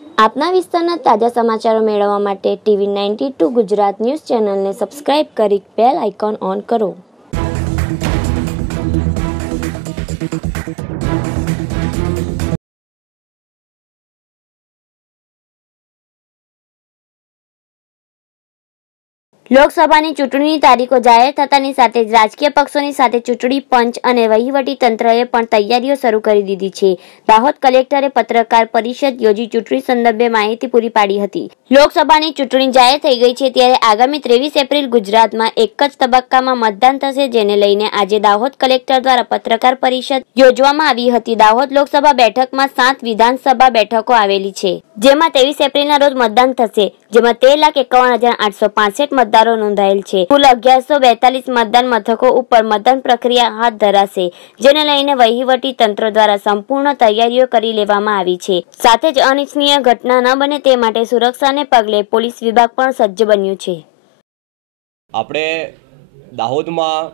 આપના વિસ્તારના તાજા સમાચારો મેળવવા માટે TV92 ગુજરાત ન્યૂઝ ચેનલને સબસ્ક્રાઇબ કરી બેલ આઇકોન ઓન કરો। લોકસભાની ચૂંટણીની તારીખો જાહેર થતાની સાથે જ રાજકીય પક્ષોની સાથે ચૂંટણી પંચ અને વહીવટી તંત્રએ પણ તૈયારીઓ શરૂ કરી દીધી છે। દાહોદ કલેક્ટરે પત્રકાર પરિષદ યોજી ચૂંટણી સંદર્ભે માહિતી પૂરી પાડી હતી। લોકસભાની ચૂંટણી જાહેર થઈ ગઈ છે ત્યારે આગામી 23 એપ્રિલ ગુજરાતમાં એક જ તબક્કામાં મતદાન થશે, જેને લઈને આજે દાહોદ કલેક્ટર દ્વારા પત્રકાર પરિષદ યોજવામાં આવી હતી। દાહોદ લોકસભા બેઠકમાં 7 વિધાનસભા બેઠકો આવેલી છે, જેમાં 23 એપ્રિલના રોજ મતદાન થશે, જેમાં 13,51,865 મતદારો નોંધાયેલ છે। કુલ 1142 મતદાન મથકો ઉપર મતદાન પ્રક્રિયા હાથ ધરાશે, જેને લઈને વહીવટી તંત્ર દ્વારા સંપૂર્ણ તૈયારીઓ કરી લેવામાં આવી છે। સાથે જ અનિચ્છનીય ઘટના ન બને તે માટે સુરક્ષાને પગલે પોલીસ વિભાગ પણ સજ્જ બન્યું છે। આપણે દાહોદમાં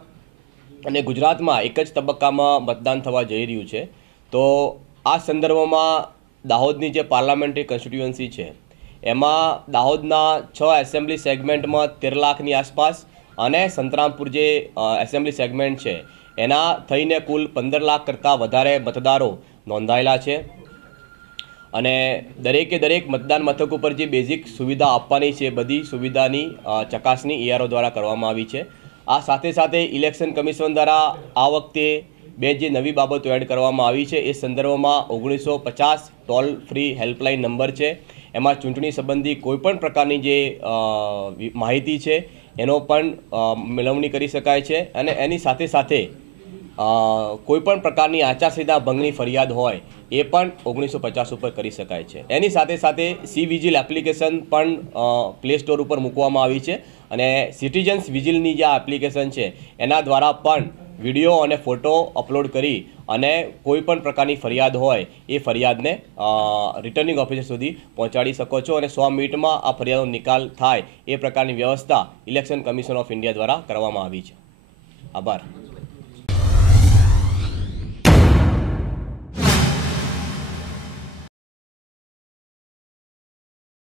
અને ગુજરાતમાં એક જ તબક્કામાં મતદાન થવા જઈ રહ્યું છે, તો આ સંદર્ભમાં દાહોદની જે પાર્લામેન્ટરી કોન્સ્ટિટ્યુઅન્સી છે એમાં દાહોદના 6 એસેમ્બલી સેગમેન્ટમાં 13 લાખની આસપાસ અને સંતરામપુર જે એસેમ્બલી સેગમેન્ટ છે એના થઈને કુલ 15 લાખ કરતાં વધારે મતદારો નોંધાયેલા છે। અને દરેકે દરેક મતદાન મથક ઉપર જે બેઝિક સુવિધા આપવાની છે બધી સુવિધાની ચકાસણી ERO દ્વારા કરવામાં આવી છે। આ સાથે સાથે ઇલેક્શન કમિશન દ્વારા આ વખતે બે જે નવી બાબતો એડ કરવામાં આવી છે એ સંદર્ભમાં 1950 ટોલ ફ્રી હેલ્પલાઇન નંબર છે, એમાં ચૂંટણી સંબંધી કોઈપણ પ્રકારની જે માહિતી છે એનો પણ મેળવણી કરી શકાય છે। અને એની સાથે સાથે કોઈપણ પ્રકારની આચારસંહિતા ભંગની ફરિયાદ હોય એ પણ 1950 ઉપર કરી શકાય છે। એની સાથે સાથે C-Vigil એપ્લિકેશન પણ પ્લે સ્ટોર ઉપર મૂકવામાં આવી છે અને સિટીઝન્સ વિજિલની જે એપ્લિકેશન છે એના દ્વારા પણ વિડીયો અને ફોટો અપલોડ કરી અને કોઈપણ પ્રકારની ફરિયાદ હોય એ ફરિયાદને રિટર્નિંગ ઓફિસર સુધી પહોંચાડી શકો છો અને 100 મિનિટમાં આ ફરિયાદનો નિકાલ થાય એ પ્રકારની વ્યવસ્થા ઇલેક્શન કમિશન ઓફ ઇન્ડિયા દ્વારા કરવામાં આવી છે। આભાર।